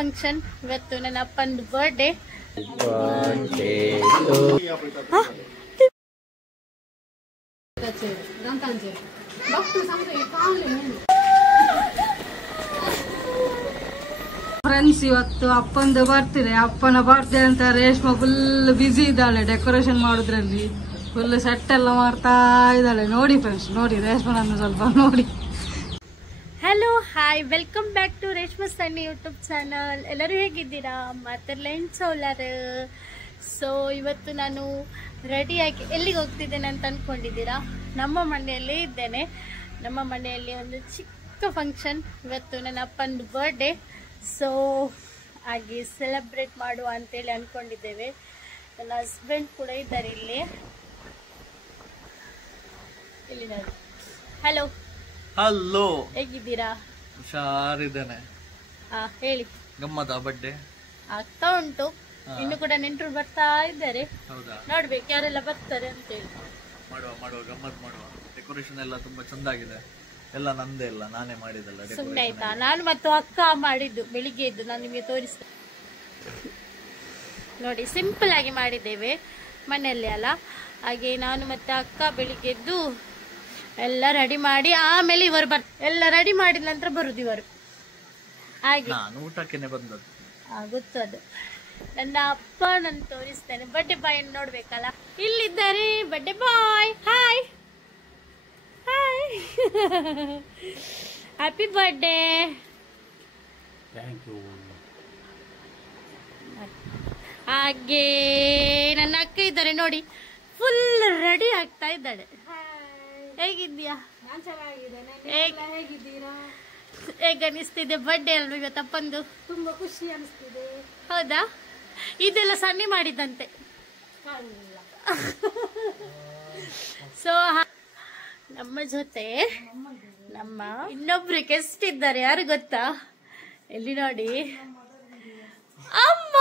Function. ಇವತ್ತು ನನ್ನ ಅಪ್ಪನ ಬರ್ಡೇ. ಫ್ರೆಂಡ್ಸ್, ಇವತ್ತು ಅಪ್ಪಂದು ಬರ್ತಿದೆ. ಅಪ್ಪನ ಬರ್ತ್ಡೇ ಅಂತ ರೇಷ್ಮಾ ಫುಲ್ ಬಿಸಿ ಇದ್ದಾಳೆ ಡೆಕೋರೇಷನ್ ಮಾಡೋದ್ರಲ್ಲಿ. ಫುಲ್ ಸೆಟ್ ಎಲ್ಲ ಮಾಡ್ತಾ ಇದ್ದಾಳೆ. ನೋಡಿ ಫ್ರೆಂಡ್ಸ್, ನೋಡಿ ರೇಷ್ಮನನ್ನು ಸ್ವಲ್ಪ ನೋಡಿ. Hello, hi, welcome back to Reshma Sunny YouTube channel. ಎಲ್ಲರೂ ಹೇಗಿದ್ದೀರಾ? ಮಾತಾಡ್ಲೇನ್ ಸೋಲಾರ್. ಸೊ ಇವತ್ತು ನಾನು ರೆಡಿಯಾಗಿ ಎಲ್ಲಿಗೆ ಹೋಗ್ತಿದ್ದೇನೆ ಅಂತ ಅಂದ್ಕೊಂಡಿದ್ದೀರಾ? ನಮ್ಮ ಮನೆಯಲ್ಲೇ ಇದ್ದೇನೆ. ನಮ್ಮ ಮನೆಯಲ್ಲಿ ಒಂದು ಚಿಕ್ಕ ಫಂಕ್ಷನ್. ಇವತ್ತು ನನ್ನ ಅಪ್ಪನ ಬರ್ಡೇ. ಸೊ ಹಾಗೆ ಸೆಲೆಬ್ರೇಟ್ ಮಾಡುವ ಅಂತೇಳಿ ಅಂದ್ಕೊಂಡಿದ್ದೇವೆ. ನನ್ನ ಹಸ್ಬೆಂಡ್ ಕೂಡ ಇದ್ದಾರೆ ಇಲ್ಲಿ. ನೋಡಿ. ಹಲೋ ಹಲೋ, ಹೇಗಿದ್ದೀರಾ? ಹುಷಾರಿದ್ದೇನೆ. ಹೇಳಿ. ಗಮ್ಮತ್ತ ಬಡ್ಡೆ ಆಗ್ತಾ ಉಂಟು. ಇನ್ನು ಕೂಡ ನೆಂಟರು ಬರ್ತಾ ಇದ್ದಾರೆ. ಹೌದಾ? ನೋಡ್ಬೇಕು ಯಾರೆಲ್ಲ ಬರ್ತಾರೆ ಅಂತ ಹೇಳಿ. ಮಾಡುವ ಗಮ್ಮತ್ ಮಾಡುವ. ಡೆಕೋರೇಷನ್ ಎಲ್ಲ ತುಂಬಾ ಚಂದಾಗಿದೆ. ಎಲ್ಲ ನಂದೇ, ಇಲ್ಲ ನಾನೇ ಮಾಡಿದಲ್ಲ. ಸುಮ್ಮನೆ ಆಯ್ತಾ? ನಾನು ಮತ್ತು ಅಕ್ಕ ಮಾಡಿದ್ದು ಬೆಳಿಗ್ಗೆ ಇದ್ದು. ನಾನು ನಿಮಗೆ ತೋರಿಸ್ತೇನೆ ನೋಡಿ. ಸಿಂಪಲ್ ಆಗಿ ಮಾಡಿದ್ದೇವೆ ಮನೆಯಲ್ಲಿ ಅಲ್ಲ. ಹಾಗೆ ನಾನು ಮತ್ತೆ ಅಕ್ಕ ಬೆಳಿಗ್ಗೆ ಎದ್ದು ಎಲ್ಲ ರೆಡಿ ಮಾಡಿ ಆಮೇಲೆ ಇವರು ಎಲ್ಲ ರೆಡಿ ಮಾಡಿದ ನಂತರ ಬರುದು ಇವರು. ಹಾಗೆ ನಾನು ಊಟಕ್ಕೆ ಬಂದದ್ದು. ಗೊತ್ತದು. ನನ್ನ ಅಪ್ಪ ನಾನು ತೋರಿಸ್ತೇನೆ. ಬರ್ಡೇ ಬಾಯ್ ನೋಡ್ಬೇಕಲ್ಲ. ಇಲ್ಲಿದ್ದಾರೆ birthday boy. Hi hi, happy birthday. ಹಾಗೆ ನನ್ನ ಅಕ್ಕ ಇದ್ದಾರೆ ನೋಡಿ, ಫುಲ್ ರೆಡಿ ಆಗ್ತಾ ಇದ್ದಾಳೆ. ಹೇಗಿದ್ಯಾ? ಹೇಗೆ ಅನಿಸ್ತಿದೆ? ಬರ್ಡೇ ಅಲ್ವಾ ಇವತ್ತು ಅಪ್ಪಂದು? ತುಂಬಾ ಖುಷಿ ಅನಿಸ್ತಿದೆ. ಹೌದಾ? ಇದೆಲ್ಲ ಸನ್ನಿ ಮಾಡಿದಂತೆ. ಸೊ ನಮ್ಮ ಜೊತೆ ನಮ್ಮ ಇನ್ನೊಬ್ರು ಗೆಸ್ಟ್ ಇದ್ದಾರೆ. ಯಾರು ಗೊತ್ತಾ? ಎಲ್ಲಿ ನೋಡಿ, ಅಮ್ಮ.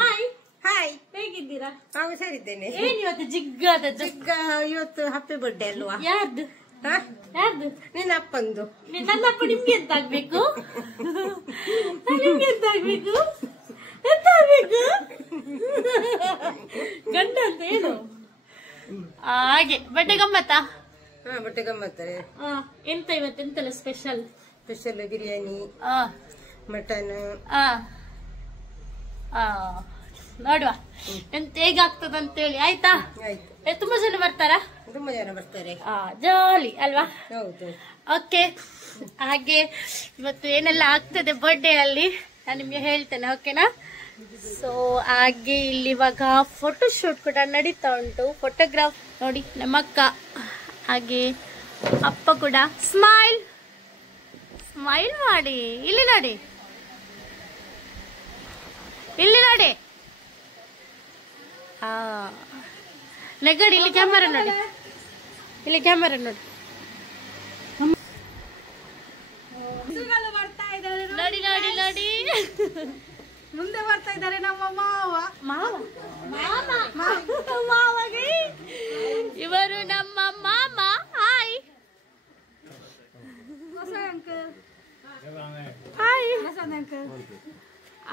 ಹಾಯ್ ಹಾಯ್, ಹೇಗಿದ್ದೀರಾ? ಹುಷಾರಿದ್ದೇನೆ. ಏನ್ ಇವತ್ತು ಜಿಗ್ಗಾದದ್ದು? ಇವತ್ತು ಹ್ಯಾಪಿ ಬರ್ಡೇ ಅಲ್ವಾ? ಯಾರ್ದು? ಯಾರ್ದು? ನಿನ್ನ ಅಪ್ಪಂದು. ನನ್ನ ಅಪ್ಪ ನಿಮ್ಗೆ ಎಂತ ಆಗ್ಬೇಕು? ನಿಮ್ಗೆ ಎಂತ ಆಗ್ಬೇಕು? ಎಂತ ಆಗ್ಬೇಕು? ಗಂಡ ಅಂತ ಏನು? ಹಾಗೆ ಬರ್ಡೇ ಗಮ್ಮತ್ತಾ? ಬಟ್ಟೆ ಗಮ್ಮತ್ತಾರೆ. ಎಂತ ಇವತ್ತು ಎಂತೆಲ್ಲ ಸ್ಪೆಷಲ್? Special biryani, mutton. ನೋಡುವ ಎಂತ ಹೇಗಾಗ್ತದ ಅಂತ ಹೇಳಿ. ಆಯ್ತಾ? ಆಯ್ತು. ತುಂಬಾ ಜನ ಬರ್ತಾರಾ? ತುಂಬಾ ಜನ ಬರ್ತಾರೆ. ಜಾಲಿ ಅಲ್ವಾ? ಹೌದು. ಓಕೆ. ಹಾಗೆ ಇವತ್ತು ಏನೆಲ್ಲ ಆಗ್ತದೆ ಬರ್ಡೇ ಅಲ್ಲಿ ನಾನು ನಿಮ್ಗೆ ಹೇಳ್ತೇನೆ, ಓಕೆನಾ? ಸೊ ಹಾಗೆ ಇಲ್ಲಿ ಇವಾಗ ಫೋಟೋ ಶೂಟ್ ಕೂಡ ನಡೀತಾ ಉಂಟು. ಫೋಟೋಗ್ರಾಫ್ ನೋಡಿ ನಮ್ಮ ಅಕ್ಕ, ಹಾಗೆ ಅಪ್ಪ ಕೂಡ. ಸ್ಮೈಲ್ ಸ್ಮೈಲ್ ಮಾಡಿ. ಇಲ್ಲಿ ನೋಡಿ, ಇಲ್ಲಿ ನೋಡಿ. ನೆಗಡಿ. ಇಲ್ಲಿ ಕ್ಯಾಮರಾ ನೋಡಿ, ಇಲ್ಲಿ ಕ್ಯಾಮರಾ ನೋಡಿ. ನೋಡಿ ನೋಡಿ ನೋಡಿ, ಮುಂದೆ ಬರ್ತಾ ಇದ್ದಾರೆ ನಮ್ಮ ಮಾವ. ಮಾವಗೆ ಇವರು ನಮ್ಮ ಮಾಮ. Hi hi.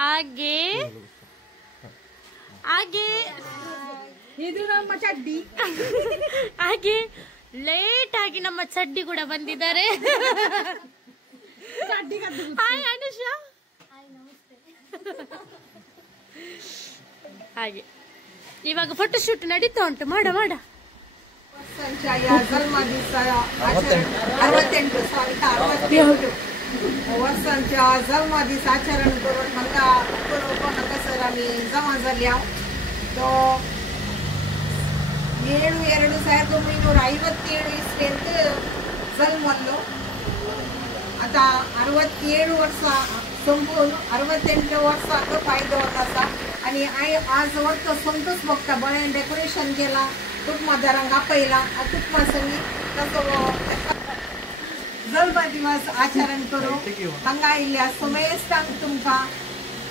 ಹಾಗೆ ಹಾಗೆ ಇದು ನಮ್ಮ ಚಡ್ಡಿ. ಹಾಗೆ ಲೇಟ್ ಆಗಿ ನಮ್ಮ ಚಡ್ಡಿ ಕೂಡ ಬಂದಿದ್ದಾರೆ. ಹಾಯ್ ಅನುಷಾ. ಹಾಗೆ ಇವಾಗ ಫೋಟೋ ಶೂಟ್ ನಡೀತಾ ಉಂಟು. ಮಾಡ ಮಾಡ. वर्सांच्या जल्मा दीस आचरण करून म्हाका हांगासर आमी जमा जाल्या. तो 7/2/1957 इस्वेंत जल्मल्लो. आता 67 वर्सां संपून 68 वर्साक फायदो आसा. आणि आज वर्त संतोष भक्ता बरें डेकोरेशन केला. तुकमादारांक आपयला. तुकमा संगीत तसो जल्मा दिवस आचरण करू हांगा आयिल्ल्या समेस्तांक तुमकां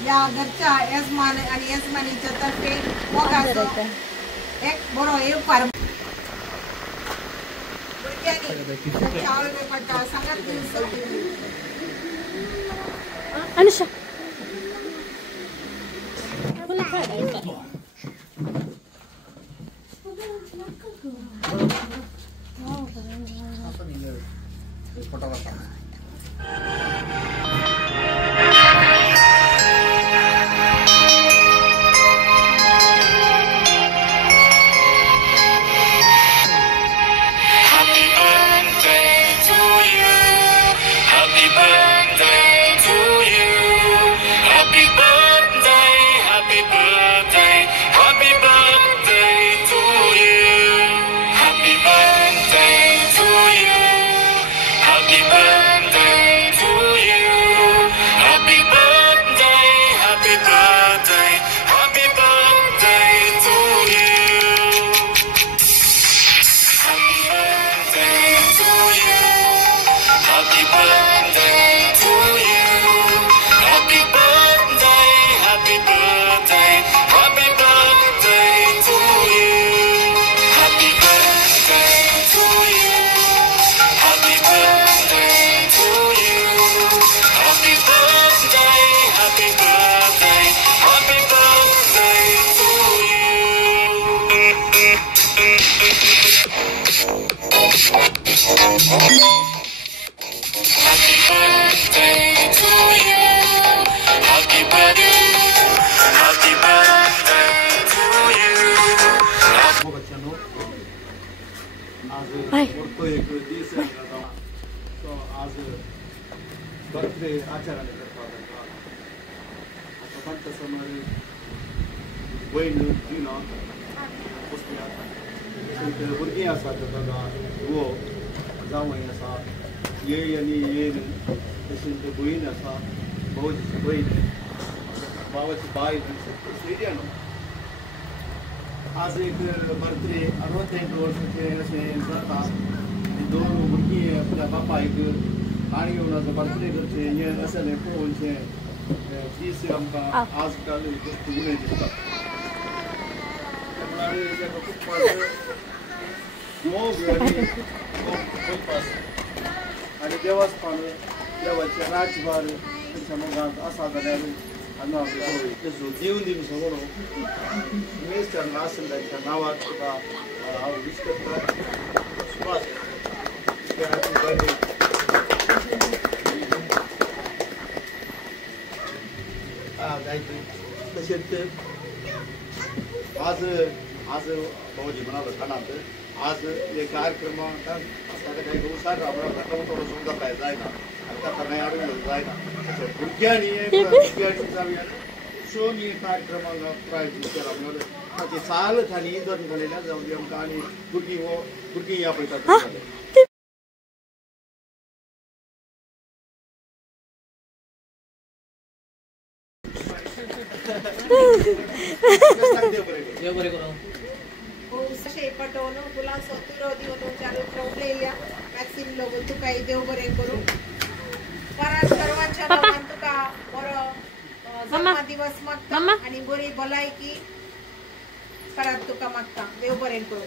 या घरच्या यजमान आणि यजमानीच्या तर्फे मोगाचो एक बरो येवकार. भुरग्यांनी आवय बापायक सांगात ಅನುಷಾ बर्थडे आचरण करपाक आता समर वयन दिना भुरगीं आसा दादा घोव जावय आसा येय आनी येन तशेंच भयण आसा भावाची भयण भावाची बायल स्टेडियम आज एक बर्थडे 68 वर्सांचे अशें जाता आनी 2 भुरगीं आपल्या बापायक आणि येवन बर्थडे करचे हे अशें पळोवनशें दीस आमकां आज काल उमेद दिसता खूब मोग आनी देवस्थान देवाचे राजभार तेंच्या मोगांत आसा जाल्यार देव दिन समोर उमेश चंद्र आसल्याच्या नांवार तुका हांव विश करता सुभाष तशेंच आज भाऊजी म्हणालो खानात आज हे कार्यक्रमांक आसता काही उसार राबला थोडो सुद्दां काय जायना आनी ताका नाही आडून जायना भुरग्यांनी जावया सो मी कार्यक्रमांक प्रायज केला म्हणजे ताची साल थानी जर घालेल्या जावन दी आमकां आनी भुरगीं या पळयतात पटवून तुला सतुरो दिवस चालू ठेवलेल्या मॅक्सिम लोक तुका देव बरे करू परत सर्वांच्या लोकांक तुका बरो जन्म दिवस मागता आणि बरी भलायकी परत तुका मागता देव बरे करू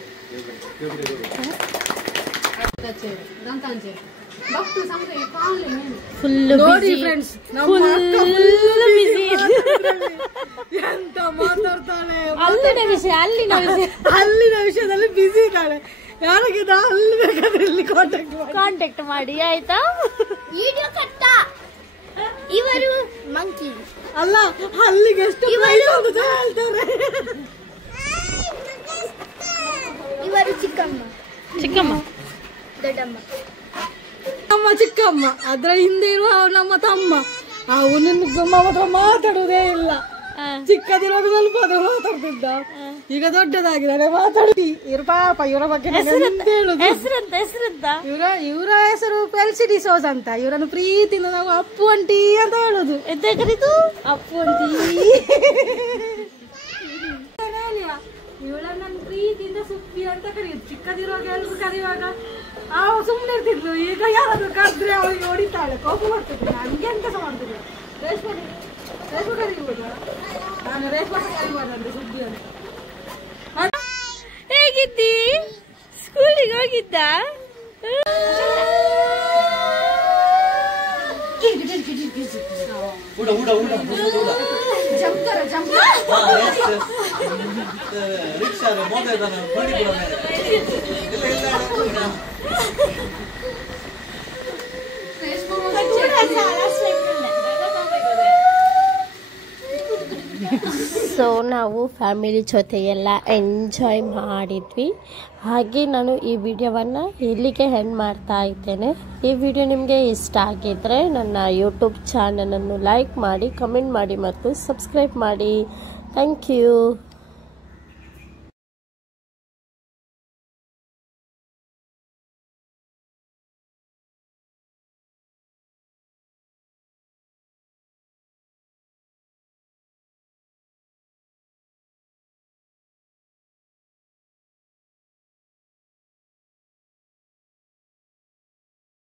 ಫುಲ್ ನೋಡಿ ಫ್ರೆಂಡ್ಸ್ ಫುಲ್ ಬಿಸಿ ಎಂತ ಮಾತಾಡ್ತಾಳೆ ಅಲ್ಲಿನ ವಿಷಯದಲ್ಲಿ ಬಿಸಿ ಇದ್ದಾಳೆ ಯಾರಿಗಿದ ಅಲ್ಲಿ ಬೇಕಾದ್ರೆ ಇಲ್ಲಿ ಕಾಂಟ್ಯಾಕ್ಟ್ ಮಾಡಿ ಆಯ್ತಾ ವಿಡಿಯೋ ಕಟ್ಟ ಇವರು ಮಂಕಿ ಅಲ್ಲ ಅಲ್ಲಿಗೆ ಎಷ್ಟು ಹೇಳ್ತಾರೆ ಇವರು ಚಿಕ್ಕಮ್ಮ ದೊಡ್ಡಮ್ಮ ನಮ್ಮ ಚಿಕ್ಕಮ್ಮ ಅದ್ರ ಹಿಂದೆ ಇರುವ ನಮ್ಮ ತಮ್ಮ ಅವನು ನಮ್ಮ ಹತ್ರ ಮಾತಾಡುವುದೇ ಇಲ್ಲ ಚಿಕ್ಕದಿರುವಾಗ ಸ್ವಲ್ಪ ಅದು ಮಾತಾಡ್ತಿದ್ದ ಈಗ ದೊಡ್ಡದಾಗಿದ್ದಾರೆ ಮಾತಾಡಿ ಇವ್ರ ಪಾಪ ಇವರ ಬಗ್ಗೆ ಇವರ ಹೆಸರು ಪೆಲ್ಸಿಟಿ ಸೋಸ್ ಅಂತ ಇವರನ್ನು ಪ್ರೀತಿಯಿಂದ ನಾವು ಅಪ್ಪು ಅಂಟಿ ಅಂತ ಹೇಳುದು ಎಂತ ಕರೀತು ಅಪ್ಪು ಅಂಟಿ ಇವಳನ್ನ ಪ್ರೀತಿಯಿಂದ ಸುಪ್ಪಿ ಅಂತ ಕರೆಯುದು ಚಿಕ್ಕದಿರುವಾಗ ಎಲ್ರು ಕರೆಯುವಾಗ ಸುಮ್ಮನೆ ಇರ್ತಿದ್ಲು ಈಗ ಯಾರಾದ್ರೂ ಕರೆದ್ರೆ ಅವಳಿಗೆ ಹೊಡಿತಾಳೆ ಕೋಪ ಮಾಡ್ತಿದ್ರು ನನ್ಗೆ ಎಂತ ಮಾಡ್ತಿದ್ರು ರೇಷ್ಮೆ ಕರಿಯುವುದ ನಾನು ರೇಷ್ಮೆ ಕರಿಯುವುದಂದ್ರೆ ಸುದ್ದಿ ಅಂತ ಹೇಗಿದ್ದಿ ಸ್ಕೂಲಿಗೆ ಹೋಗಿದ್ದ उड़ा उड़ा उड़ा उड़ा जंप करो जंप हाँ यस रिक्शा रे मोटे दाना बड़ी बुरा नहीं इल्ला ಸೊ ನಾವು ಫ್ಯಾಮಿಲಿ ಜೊತೆ ಎಲ್ಲ ಎಂಜಾಯ್ ಮಾಡಿದ್ವಿ. ಹಾಗೆ ನಾನು ಈ ವಿಡಿಯೋವನ್ನು ಇಲ್ಲಿಗೆ ಎಂಡ್ ಮಾಡ್ತಾ ಇದ್ದೇನೆ. ಈ ವಿಡಿಯೋ ನಿಮಗೆ ಇಷ್ಟ ಆಗಿದ್ದರೆ ನನ್ನ ಯೂಟ್ಯೂಬ್ ಚಾನಲನ್ನು ಲೈಕ್ ಮಾಡಿ, ಕಮೆಂಟ್ ಮಾಡಿ ಮತ್ತು ಸಬ್ಸ್ಕ್ರೈಬ್ ಮಾಡಿ. Thank you.